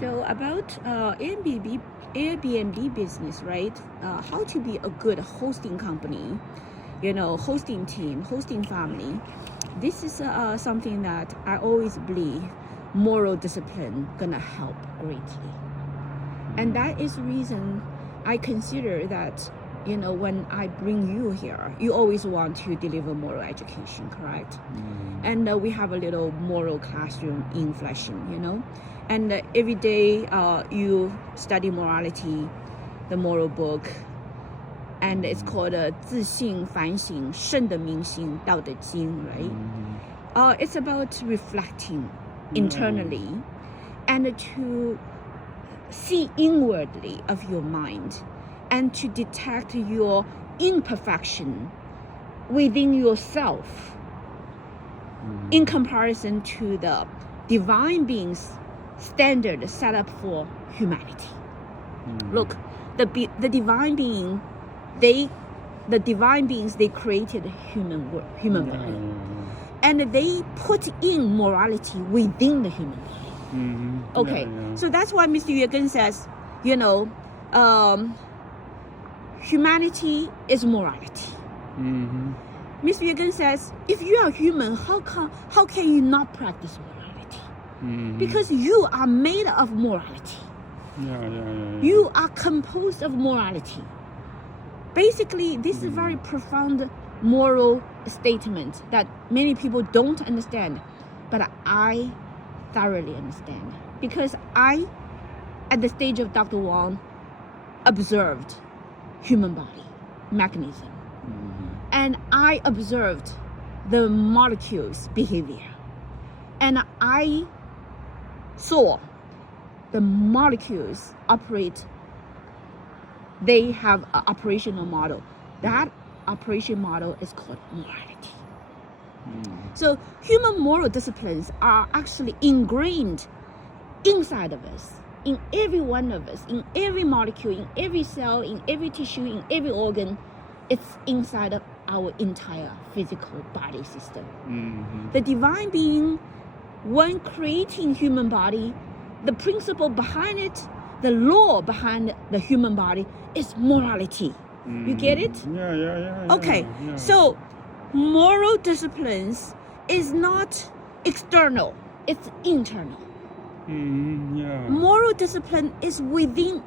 So about Airbnb business, right? How to be a good hosting company, hosting team, hosting family. This is something that I always believe moral discipline gonna help greatly. And that is the reason I consider that, when I bring you here, you always want to deliver moral education, correct? And we have a little moral classroom in Flushing, and every day you study morality, the moral book, and it's called 自性反省圣的明心道德经, right? It's about reflecting internally and to see inwardly of your mind and to detect your imperfection within yourself in comparison to the divine beings standard set up for humanity. Look, the divine being, the divine beings, they created human body, and they put in morality within the human body. Okay, so that's why Mr. Yugen says, humanity is morality. Mr. Yugen says, if you are human, how can you not practice morality? Because you are made of morality. You are composed of morality. Basically, this is a very profound moral statement that many people don't understand, but I thoroughly understand, because I, at the stage of Dr. Wang, observed human body mechanism, and I observed the molecules behavior, and I saw the molecules operate. They have an operational model. That operation model is called morality. So human moral disciplines are actually ingrained inside of us, in every one of us, in every molecule, in every cell, in every tissue, in every organ. It's inside of our entire physical body system. The divine being, when creating human body, the principle behind it, the law behind the human body is morality. You get it? Yeah. Okay, so moral disciplines is not external, it's internal. Moral discipline is within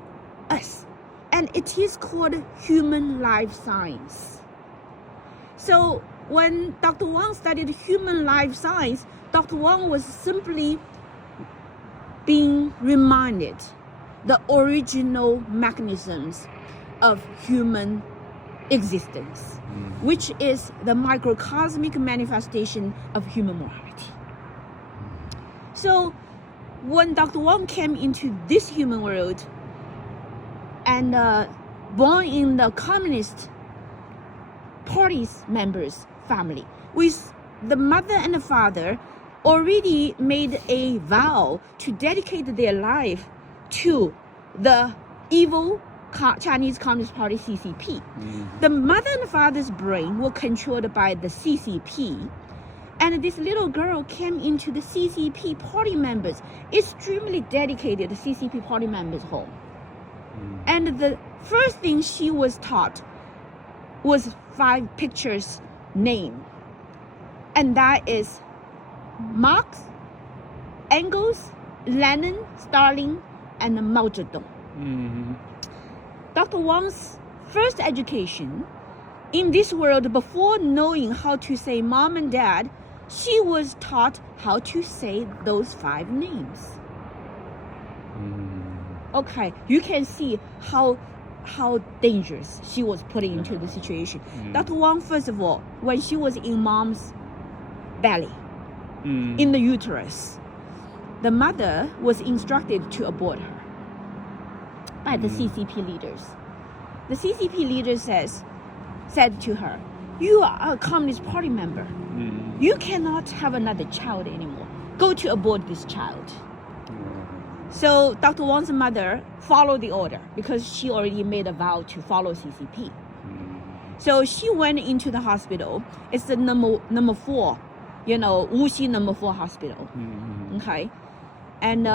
us, and it is called human life science. So when Dr. Wang studied human life science, Dr. Wang was simply being reminded the original mechanisms of human existence, which is the microcosmic manifestation of human morality. So when Dr. Wang came into this human world and born in the Communist Party's members' family, with the mother and the father already made a vow to dedicate their life to the evil Chinese Communist Party, CCP. The mother and father's brain were controlled by the CCP, and this little girl came into the CCP party members, extremely dedicated CCP party members' home. And the first thing she was taught was 5 pictures name, and that is Marx, Engels, Lenin, Stalin, and Mao Zedong. Dr. Wang's first education in this world, before knowing how to say mom and dad, she was taught how to say those 5 names. Okay, you can see how dangerous she was putting into the situation. Dr. Wang, first of all, when she was in mom's belly, in the uterus, the mother was instructed to abort her by the CCP leaders. The CCP leader said to her, "You are a Communist Party member. You cannot have another child anymore. Go to abort this child." So Dr. Wang's mother followed the order because she already made a vow to follow CCP. So she went into the hospital. It's the number 4, Wuxi number 4 hospital. Okay, and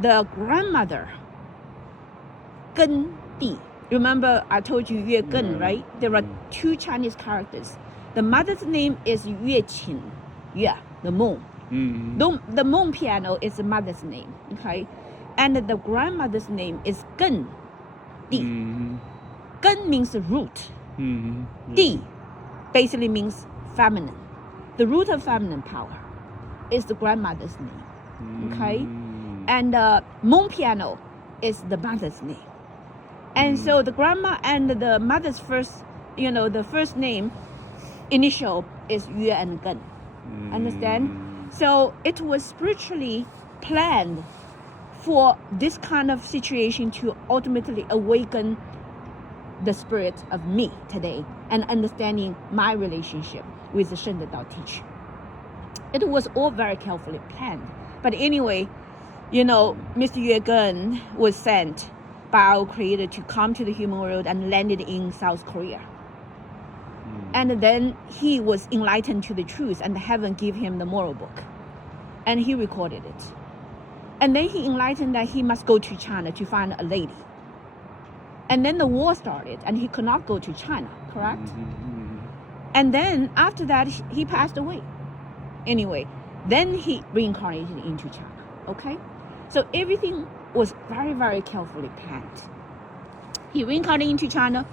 the grandmother, Gen Di. Remember I told you Yue Gen, right? There are two Chinese characters. The mother's name is Yue Qin, Yue, the moon. The moon piano is the mother's name, okay? And the grandmother's name is Gen Di. Gen means root. Di basically means feminine. The root of feminine power is the grandmother's name, okay? And moon piano is the mother's name. And so the grandma and the mother's first, the first name, initial is Yue and Gen. Understand? So it was spiritually planned for this kind of situation to ultimately awaken the spirit of me today and understanding my relationship with the Shen De Dao teacher. It was all very carefully planned. But anyway, Mr. Yue Gen was sent by our Creator to come to the human world and landed in South Korea. And then he was enlightened to the truth, and heaven gave him the moral book. And he recorded it. And then he enlightened that he must go to China to find a lady. And then the war started, and he could not go to China, correct? And then after that, he passed away. Anyway, then he reincarnated into China, okay? So everything was very, very carefully planned. He reincarnated into China,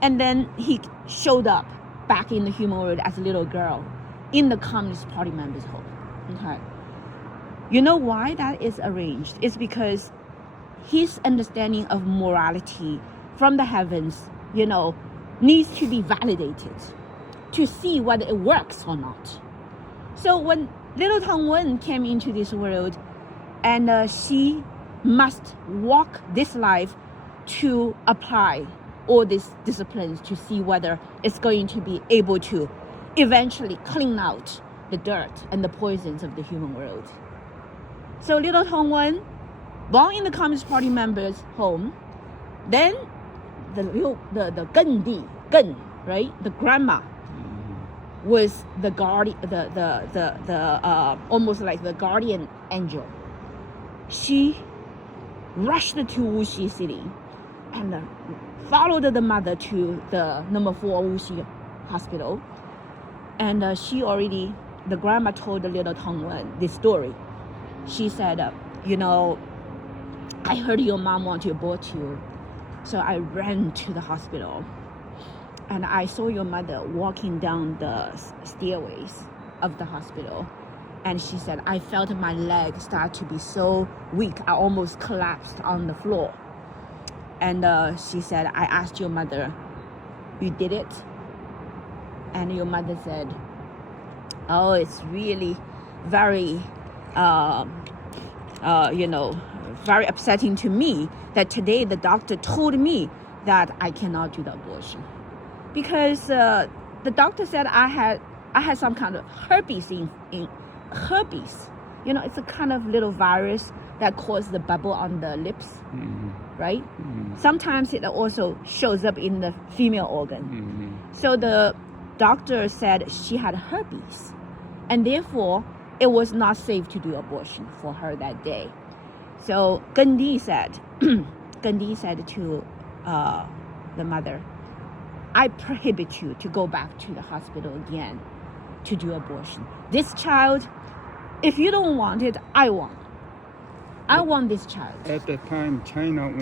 and then he showed up back in the human world as a little girl in the Communist Party members' home. Okay. You know why that is arranged? It's because his understanding of morality from the heavens, needs to be validated to see whether it works or not. So when little Tongwen came into this world, and she must walk this life to apply all these disciplines to see whether it's going to be able to eventually clean out the dirt and the poisons of the human world. So little Tongwen, born in the Communist Party members' home, then the Gen Di, right? The grandma was the guardian, almost like the guardian angel. She rushed to Wuxi City and followed the mother to the number 4 Wuxi hospital. And the grandma told the little Tongwen this story. She said, I heard your mom want to abort you. So I ran to the hospital. And I saw your mother walking down the stairways of the hospital. And she said, I felt my leg start to be so weak. I almost collapsed on the floor. And she said, I asked your mother, you did it? And your mother said, oh, it's really very, very upsetting to me that today the doctor told me that I cannot do the abortion. Because the doctor said I had some kind of herpes in herpes. It's a kind of little virus that causes the bubble on the lips, right? Sometimes it also shows up in the female organ. So the doctor said she had herpes, and therefore it was not safe to do abortion for her that day. So Gen Di said to the mother, I prohibit you to go back to the hospital again to do abortion. This child, if you don't want it, I want. I want this child. At that time, China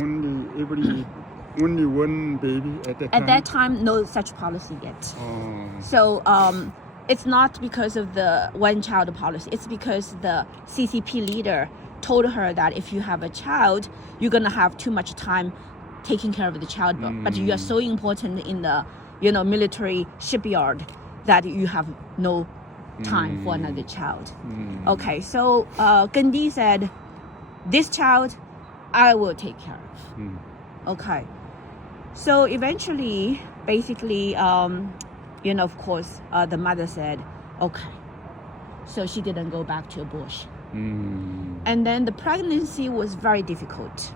only one baby at that time? At that time, no such policy yet. So it's not because of the one-child policy. It's because the CCP leader told her that if you have a child, you're going to have too much time taking care of the child. But you are so important in the military shipyard that you have no time for another child. Okay, so Gen Di said, this child, I will take care of. Okay. So eventually, basically, of course, the mother said, okay. So she didn't go back to abortion. And then the pregnancy was very difficult.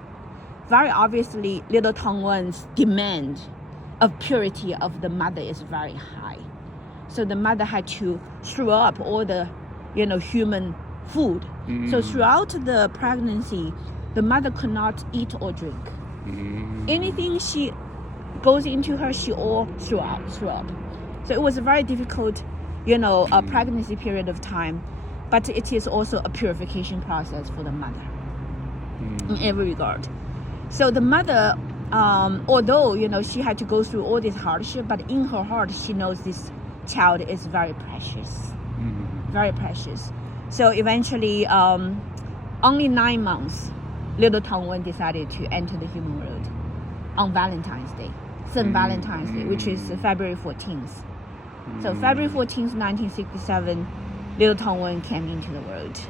Very obviously, little Tongwen's demand of purity of the mother is very high. So the mother had to throw up all the, human food. So throughout the pregnancy, the mother could not eat or drink. Anything she goes into her, she all threw up. So it was a very difficult, a pregnancy period of time, but it is also a purification process for the mother in every regard. So the mother, although, she had to go through all this hardship, but in her heart, she knows this child is very precious, very precious. So eventually, only 9 months, little Tongwen decided to enter the human world on Valentine's Day, St. Valentine's Day, which is February 14th. So February 14th, 1967, little Tongwen came into the world.